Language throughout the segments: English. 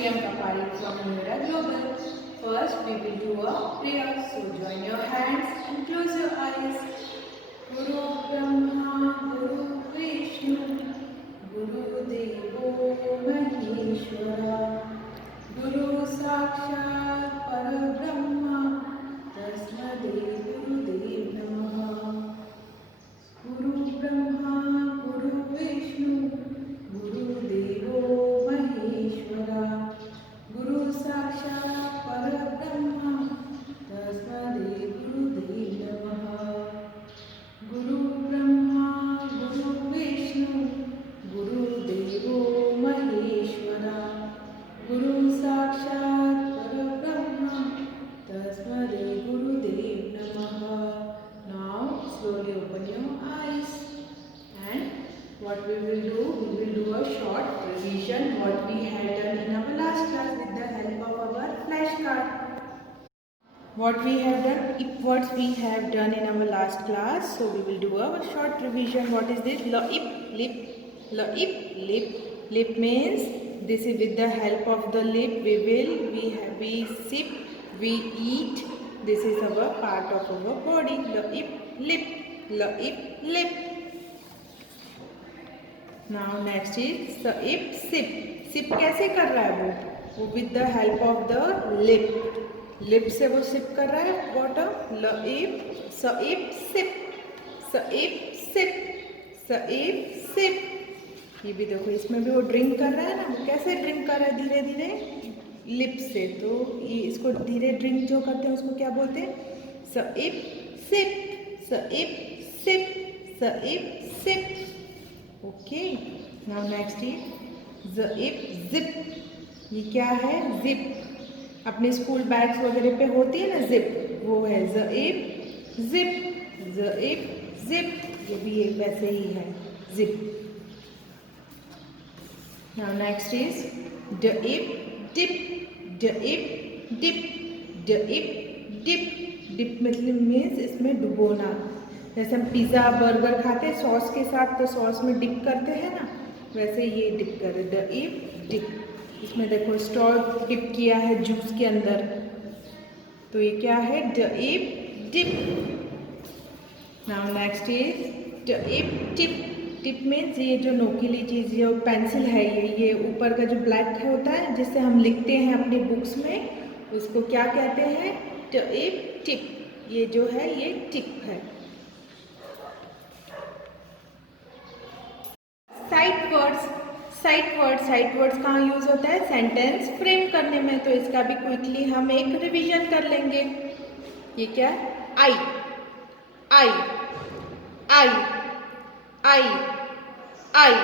Priyanka Parekh from Noida Global. First, we will do a prayer. So join your hands and close your eyes. Guru Brahma, Guru Vishnu, Guru Devo Maheshwara, Guru Sakshat Parabrahma, Tasmade Gurudev Namaha. Guru Brahma, Guru Vishnu, Guru Devo Maheshwara, Guru Sakshat Parabrahma, Tasmade Gurudev Namaha. Guru Brahma, Guru Vishnu, Guru Devo Maheshwara, Guru Sakshat Parabrahma, Tasmade Gurudev Namaha. Now slowly open your eyes, and what we will do a short revision what we had done in our last class with the help of our flashcard. What we have done in our last class. So we will do a short revision. What is this? Lip, lip, lip, lip. Lip means this is with the help of the lip we sip, we eat. This is our part of our body. Lip, lip, lip, lip. Now next is sip, sip. Sip कैसे कर रहा है वो with the help of the lip. Lip से वो sip कर रहा है water. Lip, sip, sip, sip, sip, sip, sip. ये भी देखो, इसमें भी वो ड्रिंक कर रहा है ना. कैसे ड्रिंक कर रहा है? धीरे धीरे लिप से. तो ये इसको धीरे ड्रिंक जो करते हैं उसको क्या बोलते हैं? Sip, sip, sip, sip, sip, sip. Okay. Now next is zip, zip. ये क्या है? जिप. अपने स्कूल बैग्स वगैरह पे होती है ना जिप, वो है ज़िप, जिप, ज़िप, जिप. ये भी एक वैसे ही है, zip. Now next is dip, dip, dip, dip, dip, dip. Dip मतलब मीन्स इसमें डुबोना. जैसे हम पिज़्ज़ा बर्गर खाते हैं सॉस के साथ, तो सॉस में डिप करते हैं ना, वैसे ये डिप करे. Dip, dip. इसमें देखो स्ट्रॉ डिप किया है जूस के अंदर, तो ये क्या है? Dip, dip. Now next is dip, tip. Tip means ये जो नोकीली चीज़, जो पेंसिल है, ये ऊपर का जो ब्लैक होता है जिससे हम लिखते हैं अपनी बुक्स में, उसको क्या कहते हैं? Dip, tip. ये जो है ये टिप है. Sight words. साइट वर्ड्स कहाँ यूज होता है? सेंटेंस फ्रेम करने में. तो इसका भी क्विकली हम एक रिवीजन कर लेंगे. ये क्या? I, I, I, I, I.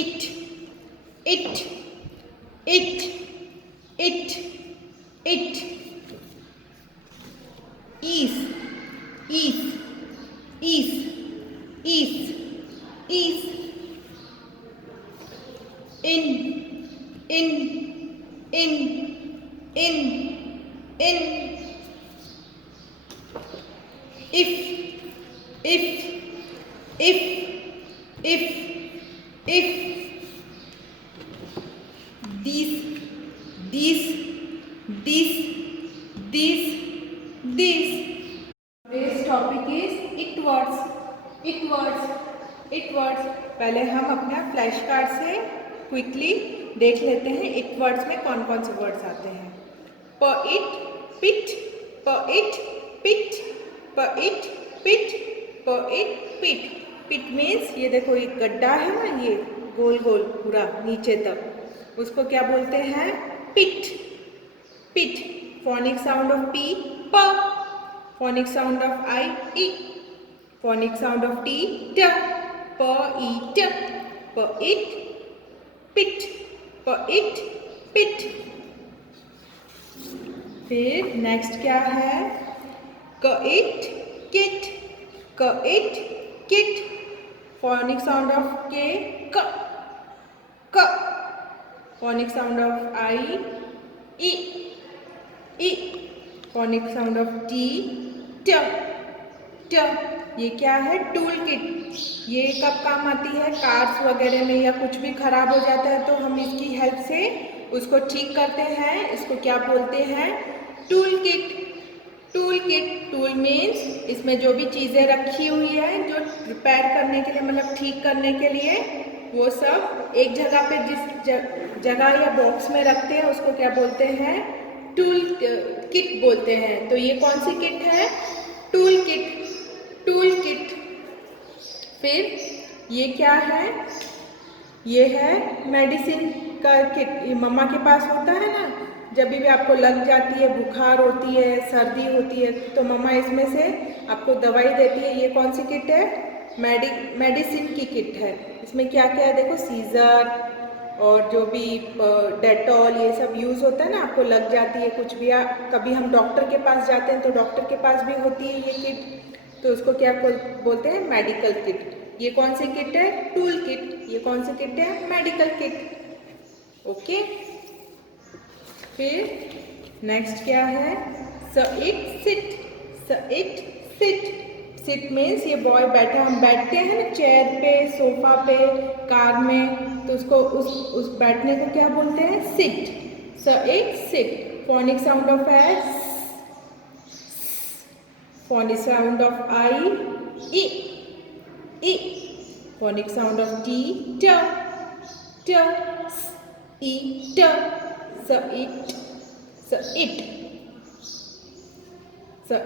It, it, it, it, it. Is, is, is, is, is. In, in, in, in, in. If, if, if, if, if. This, this, this, this, this. Today's topic is it words. It words. It words. पहले हम अपना flash card से quickly देख लेते हैं it words में कौन कौन से वर्ड्स आते हैं. प इट, पिट, प इट, पिट, प इट, पिट, प इट, पिट. पिट मीन्स ये देखो, एक गड्ढा है ना, ये गोल गोल पूरा नीचे तक, उसको क्या बोलते हैं? पिट, पिट. फोनिक साउंड ऑफ पी, प. फोनिक साउंड ऑफ आई, ई. फोनिक साउंड ऑफ टी, ट. प ई ट. प इट, पिट, प इट, पिट. फिर नेक्स्ट क्या है? क इट, किट, क it, kit. Phonic sound of के, क, क. Phonic sound of I, E, E. Phonic sound of T, ट, ट. ये क्या है? Tool kit. ये कब काम आती है? कार्स वगैरह में या कुछ भी खराब हो जाता है तो हम इसकी हेल्प से उसको ठीक करते हैं। इसको क्या बोलते हैं? Tool kit. Tool kit, tool means इसमें जो भी चीज़ें रखी हुई है जो रिपेयर करने के लिए, मतलब ठीक करने के लिए, वो सब एक जगह पे जिस जगह या बॉक्स में रखते हैं उसको क्या बोलते हैं? टूल किट बोलते हैं। तो ये कौन सी किट है? Tool kit. Tool kit. फिर ये क्या है? ये है मेडिसिन का किट। ये मम्मा के पास होता है ना, जब भी आपको लग जाती है, बुखार होती है, सर्दी होती है, तो मम्मा इसमें से आपको दवाई देती है। ये कौन सी किट है? मेडिसिन की किट है। इसमें क्या क्या है देखो, सीजर और जो भी डेटॉल, ये सब यूज़ होता है ना, आपको लग जाती है कुछ भी, कभी हम डॉक्टर के पास जाते हैं तो डॉक्टर के पास भी होती है ये किट, तो उसको क्या बोलते हैं? Medical kit. ये कौन सी किट है? Tool kit. ये कौन सी किट है? Medical kit. ओके। फिर नेक्स्ट क्या है? It sit. It sit. Sit means ये बॉय बैठा, हम बैठते हैं ना चेयर पे, सोफा पे, कार में, तो उसको उस बैठने को क्या बोलते हैं? Sit. It sit. Phonic sound of है phonic sound of I, I. Phonic sound of T, T, T, S, E, T. It, it.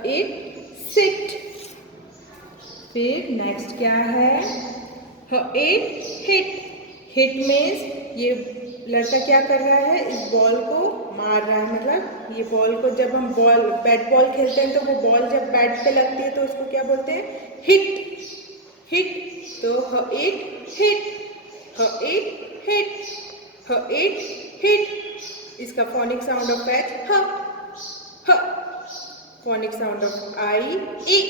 It, sit. फिर नेक्स्ट क्या है? It hit. हिट मीन्स ये लड़का क्या कर रहा है? इस बॉल को मार रहा है। मतलब ये बॉल को, जब हम बैट बॉल खेलते हैं तो वो बॉल जब बैट पे लगती है तो उसको क्या बोलते हैं? हिट। हिट। तो it hit. It hit. It hit. इसका फोनिक साउंड ऑफ एच ह। फोनिक साउंड ऑफ आई, ई।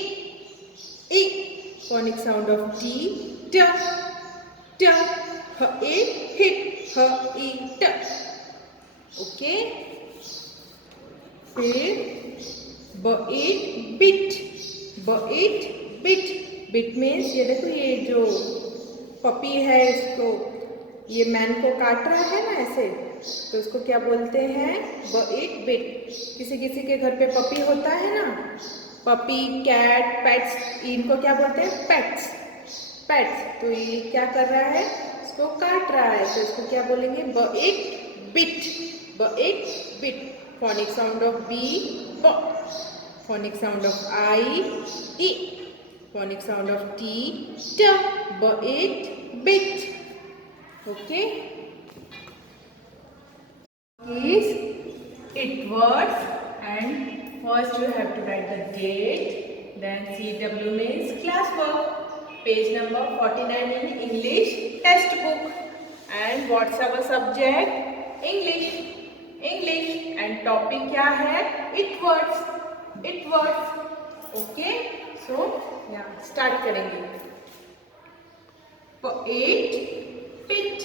फोनिक साउंड ऑफ टी, ट, ट। It hit. इट। ओके। फिर it bit. It bit. Bit means ये देखो, ये जो पपी है, इसको, ये मैन को काट रहा है ना ऐसे, तो उसको क्या बोलते हैं? It bit. किसी किसी के घर पे पपी होता है ना, पपी, कैट, पेट्स, इनको क्या बोलते हैं? पेट्स। पेट्स। तो ये क्या कर रहा है? इसको काट रहा है, तो इसको क्या बोलेंगे? It bit. It bit. Phonic sound of B, ब। फोनिक साउंड ऑफ आई, ई। फोनिक साउंड ऑफ टी, ट। It bit. Okay. Is it words, and first you have to write the date, then CW means classwork, page number 49 in English textbook, and what's our subject? English. English, and topic क्या है? It words. It words. Okay, so yeah, start करेंगे। It pit.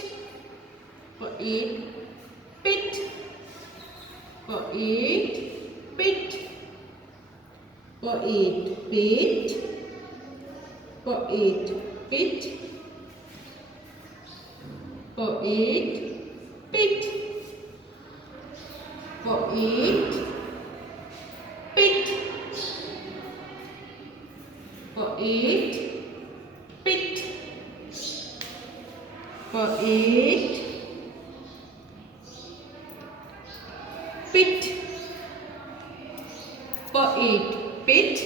It pit. It pit. It pit. It pit. It pit. It pit. It pit. It pit. Pit.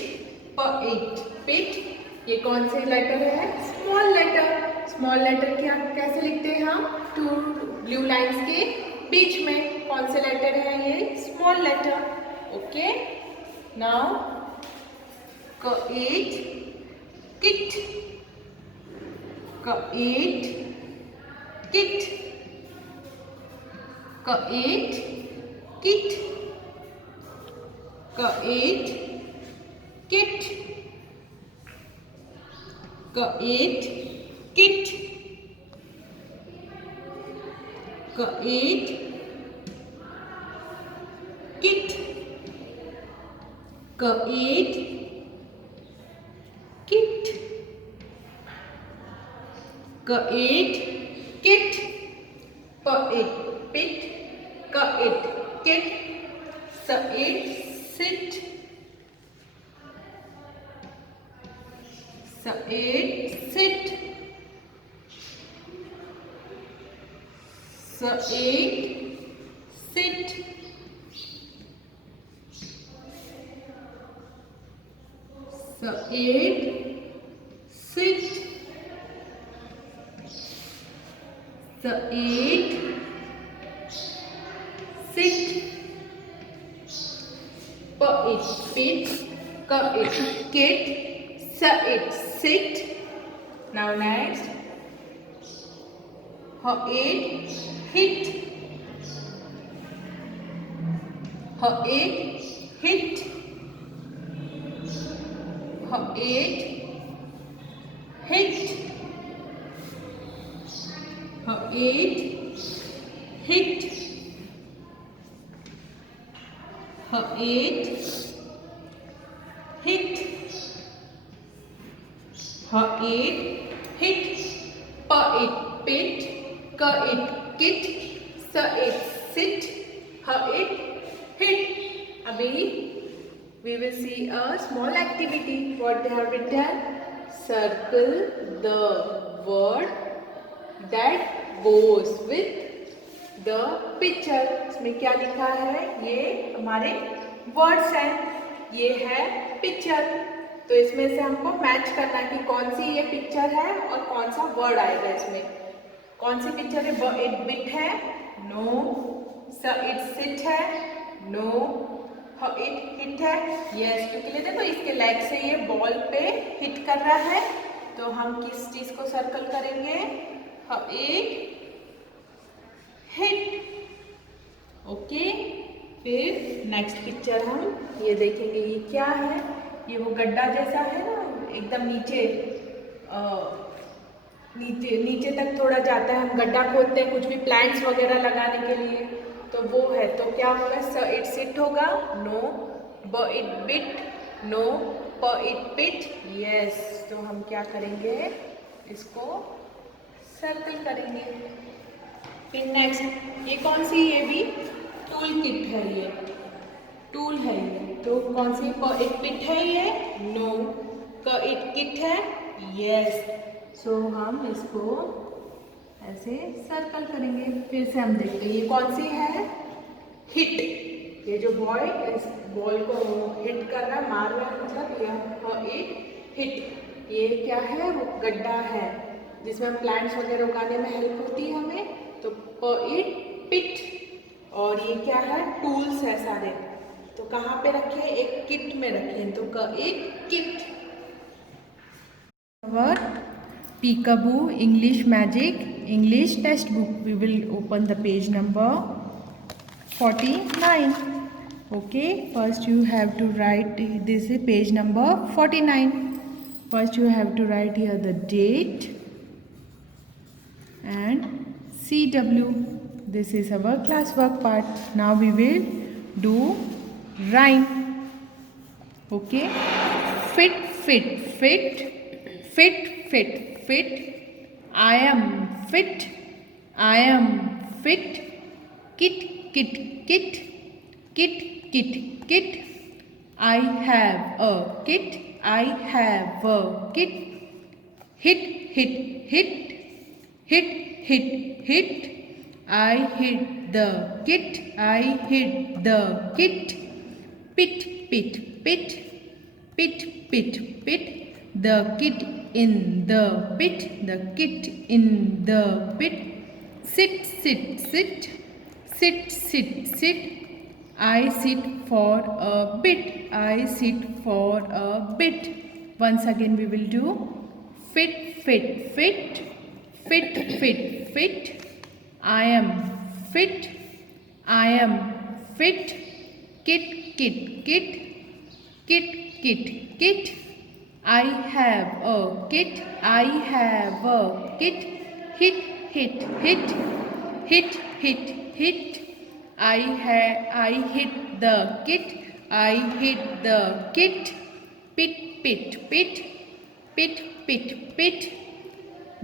Pit. Pit. ये कौन से letter है? Small letter. Small letter क्या कैसे लिखते हैं हम? टू ब्लू लाइंस के बीच में कौन से लेटर है? ये small letter. Okay. Now it kit. It kit. It kit. it kit. It kit. It kit. It kit. K-it, kit. P-it, pit. K-it, kit. S-it, sit. S-it, sit. S-it, sit. S-it, sit. S-it, sit. P-it, pit. K-it, kit. S-it, sit. Now next. H-it, hit. H-it, hit. H-it, hit. H-it, hit. H-it, hit. H-it, hit. P-it, pit. K-it, kit. S-it, sit. H-it, hit. Abhi we will see a small activity. What they have written? Circle the word that goes with the picture. इसमें क्या लिखा है? ये हमारे words हैं. ये है picture. तो इसमें से हमको मैच करना है कि कौन सी ये पिक्चर है और कौन सा वर्ड आएगा इसमें. कौन सी पिक्चर है? इट बिट है? नो. इट सिट है? नो. इट हिट है? यस. क्योंकि देखो इसके लेग से ये बॉल पे हिट कर रहा है. तो हम किस चीज को सर्कल करेंगे? It hit. ओके. फिर नेक्स्ट पिक्चर हम ये देखेंगे. ये क्या है? ये वो गड्ढा जैसा है ना, एकदम नीचे नीचे तक थोड़ा जाता है. हम गड्ढा खोदते हैं कुछ भी प्लांट्स वगैरह लगाने के लिए, तो वो है. तो क्या होगा? इट सिट होगा? No. It bit? No. It pit? Yes. तो हम क्या करेंगे? इसको सर्कल करेंगे. फिर नेक्स्ट ये कौन सी? ये भी टूल किट है. ये टूल है. ये तो कौन सी? इट पिट है ये? नो. इट किट है? यस. सो हम इसको ऐसे सर्कल करेंगे. फिर से हम देखते हैं ये कौन सी है? हिट. ये जो बॉय इस बॉल को हिट कर रहा है, मार रहा है, मतलब यह इट हिट. ये क्या है? वो गड्ढा है जिसमें हम प्लांट्स वगैरह उगाने में हेल्प होती है हमें. तो इट पिट. और ये क्या है? टूल्स है सारे. तो कहाँ पे रखें? एक किट में रखें. तो it kit. Peekaboo English Magic English Textbook. We will open the page number 49. Okay, first you have to write, this is page number 49. First you have to write here the date and CW. This is our classwork part. Now we will do rhyme. Okay, fit fit fit fit fit fit. I am fit. I am fit. Kit kit kit kit kit kit. I have a kit. I have a kit. Hit hit hit hit hit hit. I hit the kit. I hit the kit. Pit pit pit pit pit pit. The kit in the pit. The kit in the pit. Sit sit sit sit sit sit. I sit for a bit. I sit for a bit. Once again we will do fit fit fit fit fit fit. I am fit. I am fit. Kit kit kit kit kit kit. I have a kit. I have a kit. Hit hit hit hit hit hit. I hit the kit. I hit the kit. Pit pit pit pit pit pit.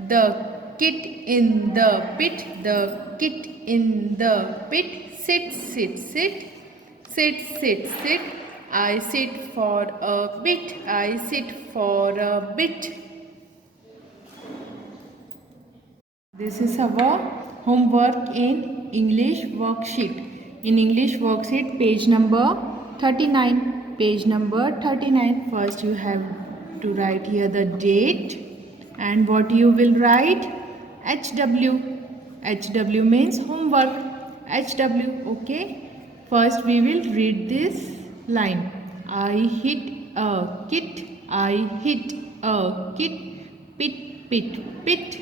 The kit in the pit, the kit in the pit. Sit, sit, sit, sit, sit, sit. I sit for a bit, I sit for a bit. This is our homework in English worksheet. In English worksheet, page number 39. Page number 39. First you have to write here the date. And what you will write? HW. HW means homework. HW. Okay. First we will read this line. I hit a kit. I hit a kit. Pit, pit, pit.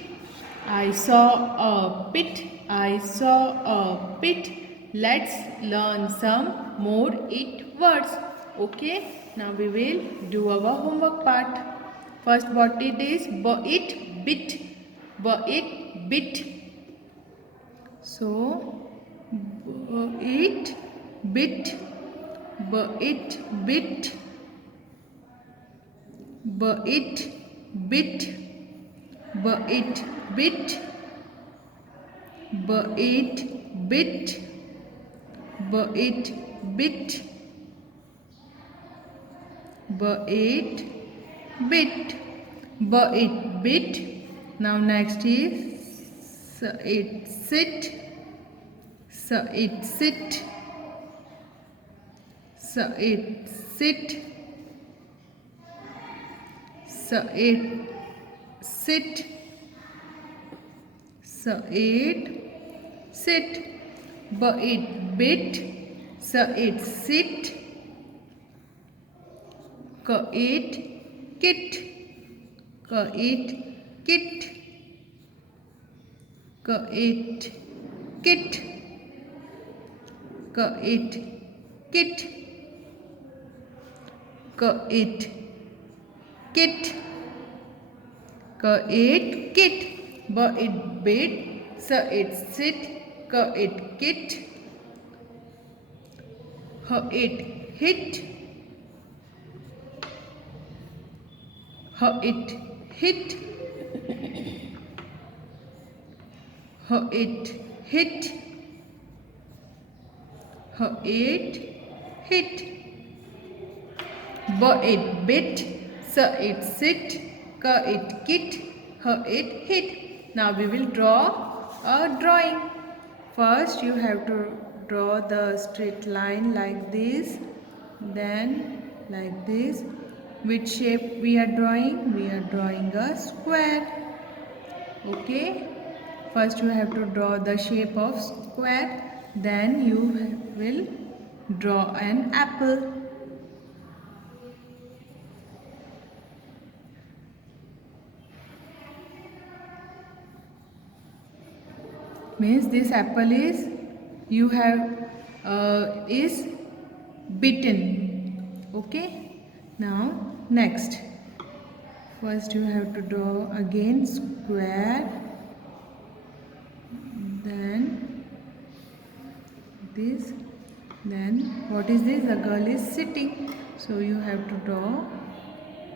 I saw a pit. I saw a pit. Let's learn some more it words. Okay. Now we will do our homework part. First, what it is? It bit. It bit. So it bit. It bit. It bit. It bit. It bit. It bit. It bit. It bit. Now next is it sit. It sit. It sit. It sit. It sit. It bit. It sit. It kit. It kit. It kit. It kit. It kit. It kit. It bit. It sit. It kit. It hit. It hit. It hit. It hit. It bit. It sit. It kit. It hit. Now we will draw a drawing. First you have to draw the straight line like this, then like this. Which shape we are drawing? We are drawing a square. Okay. First you have to draw the shape of square, then you will draw an apple. Means this apple is is bitten. Okay. Now next, first you have to draw again square, then this, then what is this? The girl is sitting, so you have to draw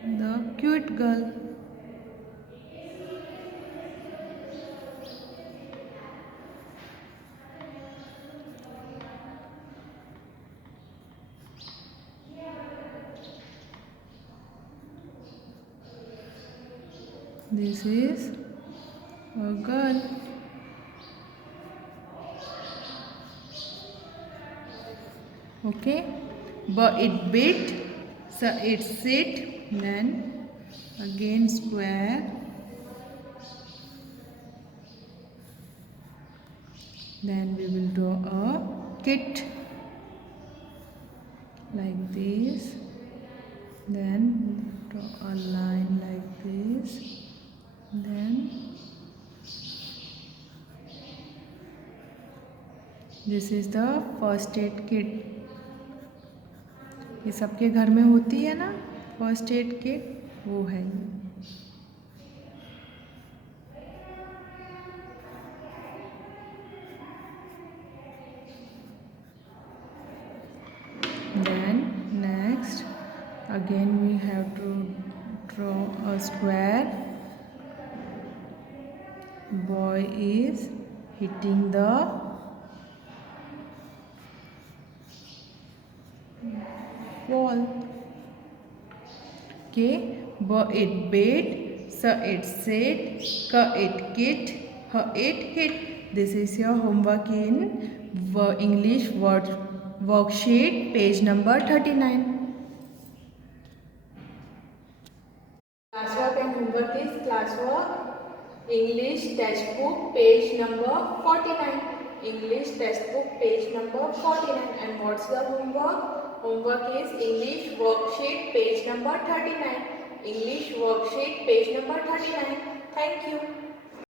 the cute girl. This is a girl. Okay. It bit. So it sit. Then again square. Then we will draw a kit like this. Then draw a line like this. Then this is the first aid kit. ये सबके घर में होती है ना first aid kit, वो है Then next again we have to draw a square. Boy is hitting the wall. Okay. B it bait, S it sit, K it kit, H it hit. This is your homework in English word worksheet, page number 39. Classwork and homework is classwork English textbook page number 49. English textbook page number 49. And what's the homework? Homework is English worksheet page number 39. English worksheet page number 39. Thank you.